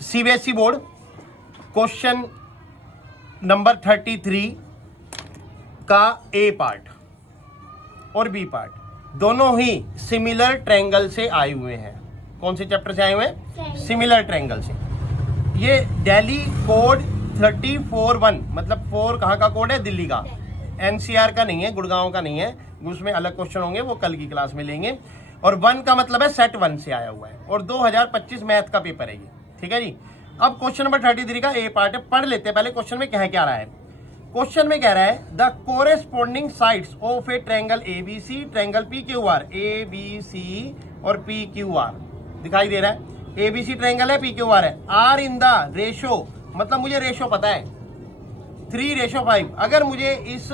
CBSE board question number 33 का ए part और B part दोनों ही सिमिलर ट्रायंगल से आए हुए हैं। कौन से चैप्टर से आए हुए हैं? सिमिलर ट्रायंगल से। ये दिल्ली कोड 341 मतलब 4 कहाँ का कोड है? दिल्ली का, एनसीआर का नहीं है, गुड़गांव का नहीं है, उसमें अलग क्वेश्चन होंगे, वो कल की क्लास में लेंगे। और 1 का मतलब है सेट 1 से आया हुआ है और 2025 मैथ का पेपर है ये, ठीक है जी। अब क्वेश्चन नंबर 33 का ए पार्ट है, पढ़ लेते हैं पहले क्वेश्चन में क्या रहा है। क्वेश्चन में कह रहा है the corresponding sides of A triangle ABC, triangle PQR, ABC और पीक्यूआर दिखाई दे रहा है। एबीसी ट्रायंगल है, पीक्यूआर है, आर इन द रेशो, मतलब मुझे रेशो पता है 3:5। अगर मुझे इस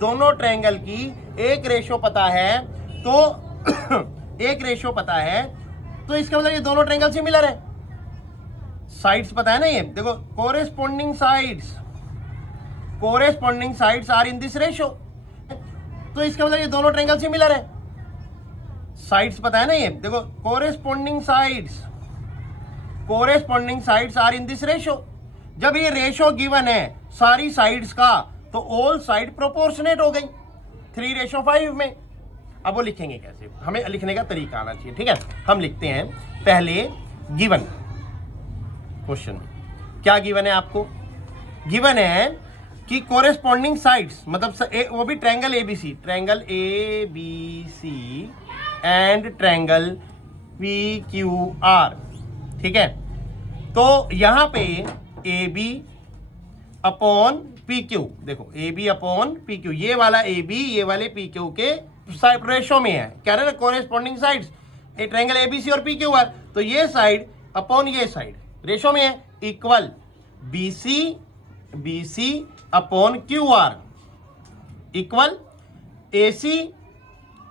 दोनों ट्रायंगल की एक रेशो पता है तो एक रेशो पता है तो इसका मतलब ये दोनों ट्रायंगल सिमिलर है। साइड्स पता है ना, ये देखो corresponding sides are in this ratio, तो इसका मतलब ये दोनों ट्रायंगल सिमिलर है। साइड्स पता है ना, ये देखो corresponding sides are in this ratio. जब ये रेशो गिवन है सारी साइड्स का तो ऑल साइड प्रोपोर्शनेट हो गई 3:5 में। अब वो लिखेंगे कैसे, हमें लिखने का तरीका आना चाहिए, ठीक है। हम लिखते हैं पहले गिवन क्वेश्चन में क्या गिवन है आपको। गिवन है कि कोरेस्पोंडिंग साइड्स मतलब वो भी triangle ABC and triangle PQR, ठीक है। तो यहां पे A B upon P Q, देखो A B upon P Q, ये वाला ए बी ये वाले पी क्यू के रेशो में है, कह रहे ना corresponding sides A triangle ABC और पी क्यू आर, तो ये साइड अपॉन ये साइड रेशो में है, equal BC upon Q are, equal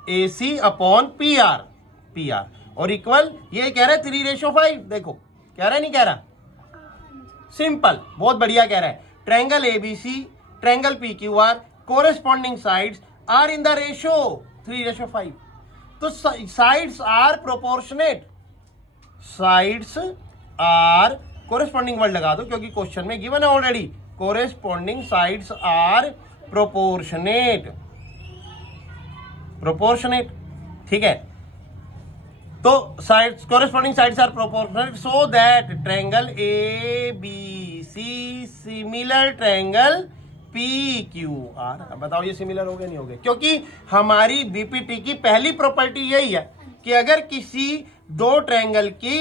AC upon P R और इक्वल ये कह रहा है 3:5। देखो कह रहा है नहीं कह रहा, सिंपल, बहुत बढ़िया कह रहा है। Triangle ABC, triangle PQR, corresponding sides are in the ratio 3:5। तो sides are proportionate, sides are corresponding word लगा दो क्योंकि क्वेश्चन में गिवन है already, corresponding sides are proportionate, ठीक है। तो sides corresponding sides are proportionate so that triangle A B C similar triangle P Q R. अब बताओ ये सिमिलर हो गए नहीं हो गए, क्योंकि हमारी बीपीटी की पहली प्रॉपर्टी यही है कि अगर किसी दो ट्रायंगल की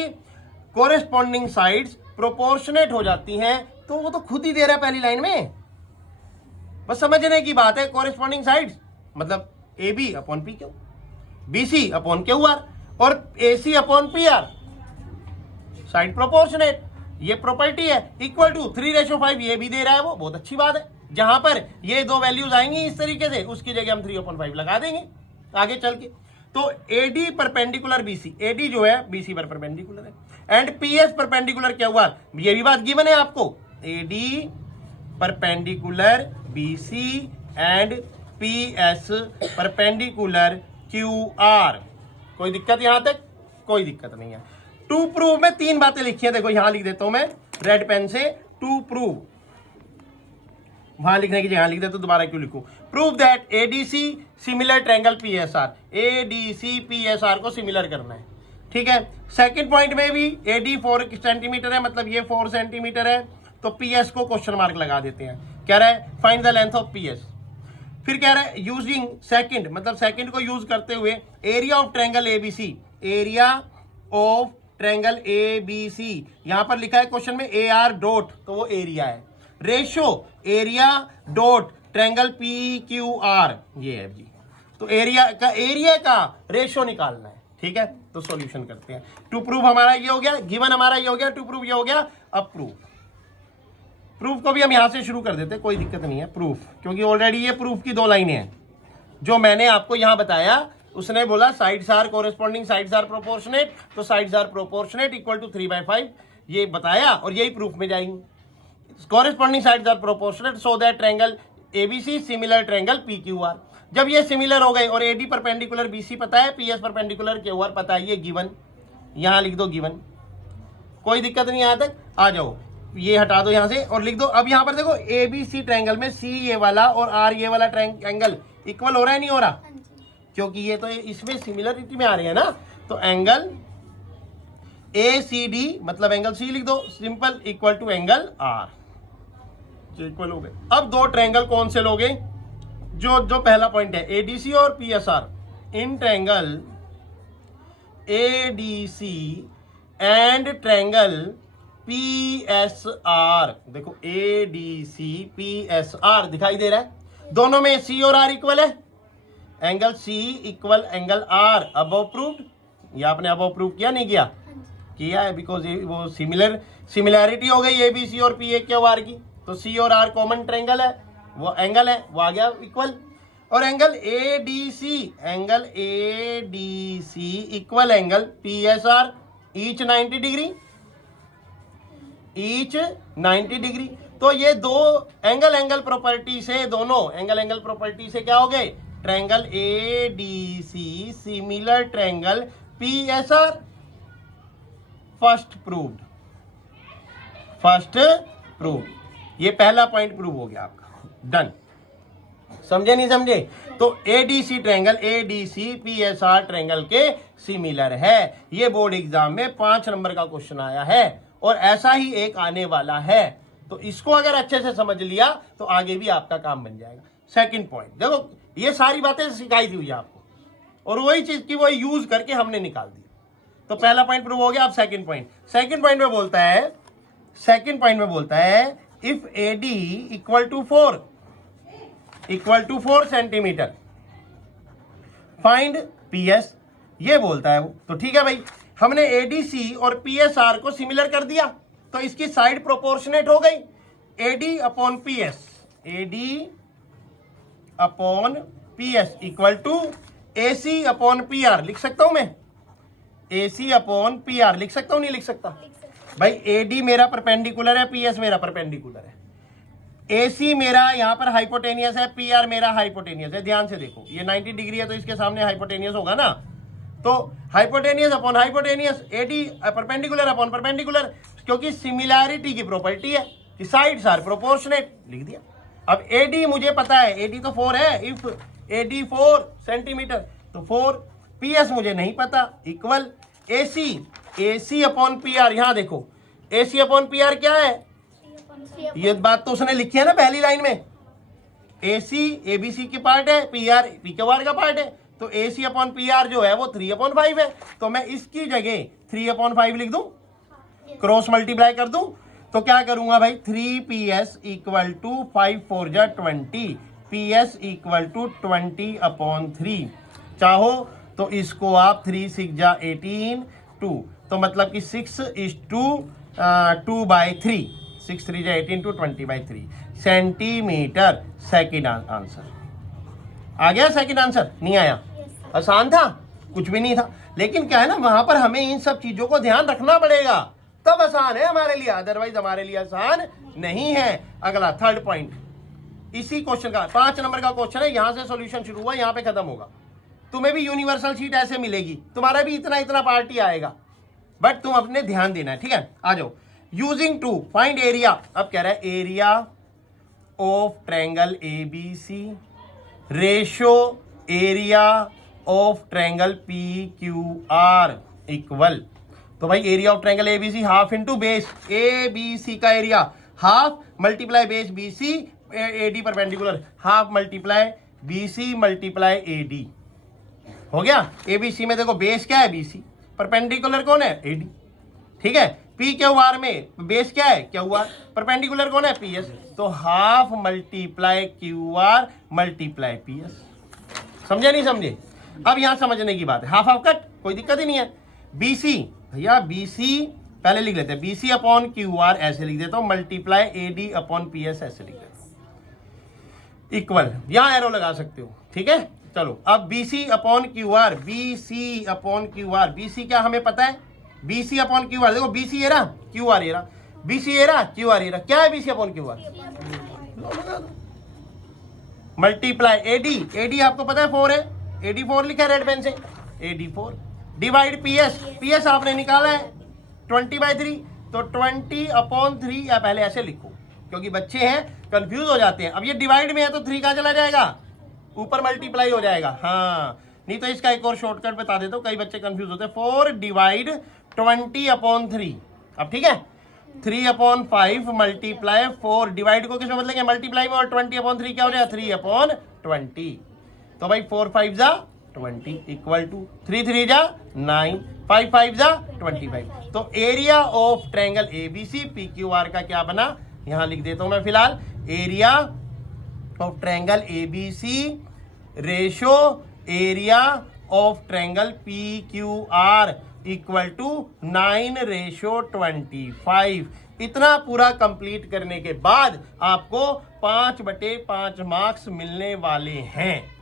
कोरेस्पोंडिंग साइड्स प्रोपोर्शनेट हो जाती हैं तो वो तो खुद ही दे रहा है पहली लाइन में, बस समझने की बात है। कोरेस्पोंडिंग साइड्स मतलब A B upon P Q, B C upon Q R और AC upon PR, side proportionate, ये प्रॉपर्टी है, इक्वल टू 3:5, ये भी दे रहा है वो, बहुत अच्छी बात है। जहां पर ये दो वैल्यूज आएंगी इस तरीके से उसकी जगह हम 3/5 लगा देंगे आगे चल के। तो AD परपेंडिकुलर BC, AD जो है BC पर परपेंडिकुलर है एंड PS परपेंडिकुलर क्या हुआ, ये भी बात गिवन है आपको, AD perpendicular BC and PS perpendicular QR। कोई दिक्कत यहां तक? कोई दिक्कत नहीं है। टू प्रूव में 3 बातें लिखी हैं, देखो यहां लिख देता हूं मैं रेड पेन से, टू प्रूव, वहां लिखने की जगह लिख देता हूं, दोबारा क्यों लिखूं। Prove that ADC similar triangle PSR, ADC PSR को सिमिलर करना है, ठीक है। सेकंड पॉइंट में भी एडी 4 सेंटीमीटर है, मतलब ये 4 सेंटीमीटर है, तो पीएस को क्वेश्चन मार्क लगा देते हैं। कह रहा है find the length of PS. फिर कह रहा है यूजिंग सेकंड, मतलब सेकंड को यूज करते हुए area of triangle ABC, area of triangle ABC, यहां पर लिखा है क्वेश्चन में AR डॉट, तो वो एरिया है। Ratio area dot triangle PQR, ये है जी। तो एरिया का रेशो निकालना है, ठीक है। तो सॉल्यूशन करते हैं। टू प्रूव हमारा ये हो गया, गिवन हमारा ये हो गया, टू प्रूव ये हो गया। अब प्रूफ को भी हम यहां से शुरू कर देते हैं, कोई दिक्कत नहीं है। प्रूफ, क्योंकि ऑलरेडी ये प्रूफ की 2 लाइनें हैं जो मैंने आपको यहां बताया। उसने बोला sides are corresponding sides are proportionate, तो sides are proportionate equal to 3/5, ये बताया और यही प्रूफ में जाएंगे। Corresponding sides are proportionate so that triangle ABC similar triangle PQR. जब ये सिमिलर हो गए और एडी परपेंडिकुलर बीसी पता है, पीएस परपेंडिकुलर क्यूआर पता है, ये गिवन, यहां लिख दो गिवन। कोई दिक्कत नहीं, यहाँ तक आ जाओ, ये हटा दो यहाँ से और लिख दो। अब यहाँ पर देखो ए बी सी ट्रायंगल में सी ये वाला और आर ये वाला एंगल इक्वल हो रहा है नहीं हो रहा, क्योंकि ये तो इसमें सिमिलरिटी में आ रही है ना। तो एंगल ए सी डी मतलब एंगल सी लिख दो simple, equal to angle R, equal हो गए। अब दो ट्रायंगल कौन से लोगे, जो पहला पॉइंट है एडीसी और PSR, in triangle ADC and triangle PSR, देखो एडीसी पीएसआर दिखाई दे रहा है, दोनों में सी और आर इक्वल है, angle C equal angle R. Above proved, ये आपने अबव प्रूव किया नहीं किया, किया है, बिकॉज वो सिमिलैरिटी हो गई ए बी सी और पी ए क्यू आर की, तो सी और आर कॉमन ट्रायंगल है, वो एंगल है, वो आ गया इक्वल। और angle A D C equal angle P S R, each 90 degree. तो ये दो एंगल प्रॉपर्टी से, दोनों एंगल प्रॉपर्टी से क्या हो गए, triangle A D C similar triangle P S R, first proved. ये पहला पॉइंट प्रूव हो गया आपका, डन। समझे नहीं समझे? तो ADC triangle ADC PSR triangle के सिमिलर है। ये बोर्ड एग्जाम में 5 नंबर का क्वेश्चन आया है और ऐसा ही एक आने वाला है, तो इसको अगर अच्छे से समझ लिया तो आगे भी आपका काम बन जाएगा। सेकंड पॉइंट देखो, ये सारी बातें सिखाई थी हुई आपको और वही चीज की वो यूज करके हमने निकाल दी। तो पहला पॉइंट प्रूव हो गया। अब सेकंड पॉइंट में बोलता है if AD equal to 4 centimetre find PS, ये बोलता है वो। तो ठीक है भाई, हमने ADC और PSR को सिमिलर कर दिया तो इसकी साइड प्रोपोर्शनेट हो गई, AD upon PS equal to AC upon PR। लिख सकता हूं मैं, AC अपॉन PR लिख सकता हूं नहीं लिख सकता? भाई AD मेरा परपेंडिकुलर है, PS मेरा परपेंडिकुलर है, AC मेरा यहाँ पर हाइपोटेनियस है, PR मेरा हाइपोटेनियस है। ध्यान से देखो, ये 90 डिग्री है तो इसके सामने हाइपोटेनियस होगा ना, तो hypotenuse upon hypotenuse, AD perpendicular upon perpendicular, क्योंकि सिमिलैरिटी की प्रॉपर्टी है कि साइड्स आर प्रोपोर्शनेट, लिख दिया। अब AD मुझे पता है, AD तो 4 है, इफ AD 4 सेंटीमीटर तो 4, PS मुझे नहीं पता, इक्वल AC अपॉन PR। यहाँ देखो AC अपॉन PR क्या है, ये बात तो उसने लिखी है ना पहली लाइन में, AC ABC की पार्ट है, PR PQR का पार्ट है, तो AC अपॉन PR जो है वो 3/5 है, तो मैं इसकी जगह 3/5 लिख दूं, क्रॉस मल्टीप्लाई कर दूं, तो क्या करूंगा भाई, 3PS इक्वल टू 5 4 जा 20, PS इक्वल टू 20/3। चाहो तो इसको आप 3 6 जा 18 2, तो मतलब कि 6:2/3, 6 3 जा 18 टू 20/3 सेंटीमीटर। सेकेंड आंसर आ गया, सेकेंड आंसर नहीं आया? आसान था, कुछ भी नहीं था, लेकिन क्या है ना, वहां पर हमें इन सब चीजों को ध्यान रखना पड़ेगा, तब आसान है हमारे लिए, अदरवाइज हमारे लिए आसान नहीं है। अगला थर्ड पॉइंट, इसी क्वेश्चन का 5 नंबर का क्वेश्चन है, यहां से सॉल्यूशन शुरू हुआ, यहां पे खत्म होगा। तुम्हें भी यूनिवर्सल शीट ऐसे मिलेगी, तुम्हारा भी इतना पार्टी आएगा, बट तुम अपने ध्यान देना है, ठीक है? आ जाओ, यूजिंग टू फाइंड एरिया। अब कह रहा है area of triangle ABC ratio area of triangle PQR equal. तो भाई area of triangle ABC half into base ABC का area, half multiply base BC, AD perpendicular, half multiply BC multiply AD, हो गया। ABC में देखो base क्या है BC, perpendicular कौन है AD, ठीक है। PQR में बेस क्या है QR, परपेंडिकुलर कौन है PS, तो half multiply QR multiply PS। समझे नहीं समझे? अब यहां समझने की बात है, हाफ हाफ कट, कोई दिक्कत ही नहीं है। BC भैया, BC पहले लिख लेते हैं, BC अपॉन QR ऐसे लिख देता हूं, मल्टीप्लाई AD अपॉन PS ऐसे लिख देता हूं, इक्वल, यहां एरो लगा सकते हो, ठीक है। चलो अब BC अपॉन QR, BC क्या हमें पता है, BC अपॉन QR, देखो BC ये रहा, QR ये रहा, BC ये रहा, QR ये रहा, क्या है BC upon QR, multiply AD आपको पता है 4 है, AD 4 लिखा है रेड पेन से, AD 4 डिवाइड PS आपने निकाला है, 20/3, तो 20/3 या पहले ऐसे लिखो, क्योंकि बच्चे हैं कंफ्यूज हो जाते हैं। अब ये डिवाइड में है तो 3 कहाँ चला जाएगा, ऊपर मल्टीप्लाई हो जाएगा। हाँ, नहीं तो इसका एक और शॉर्टकट बता देता हूँ, कई बच्चे कंफ्यूज होते हैं। 4 डिवाइड 20/3। अब ठीक है, 3/5 मल्टीप्लाई 4, डिवाइड को किसमें बदलेंगे, मल्टीप्लाई में, और 20/3 क्या हो जाएगा, 3/20। तो भाई 4 5 जा 20 इक्वल टू 3 3 जा 9, 5 5 जा 25। तो area of triangle ABC PQR का क्या बना, यहां लिख देता हूं मैं फिलहाल, area of triangle ABC ratio area of triangle PQR equal to 9:25। इतना पूरा कंप्लीट करने के बाद आपको 5/5 मार्क्स मिलने वाले हैं।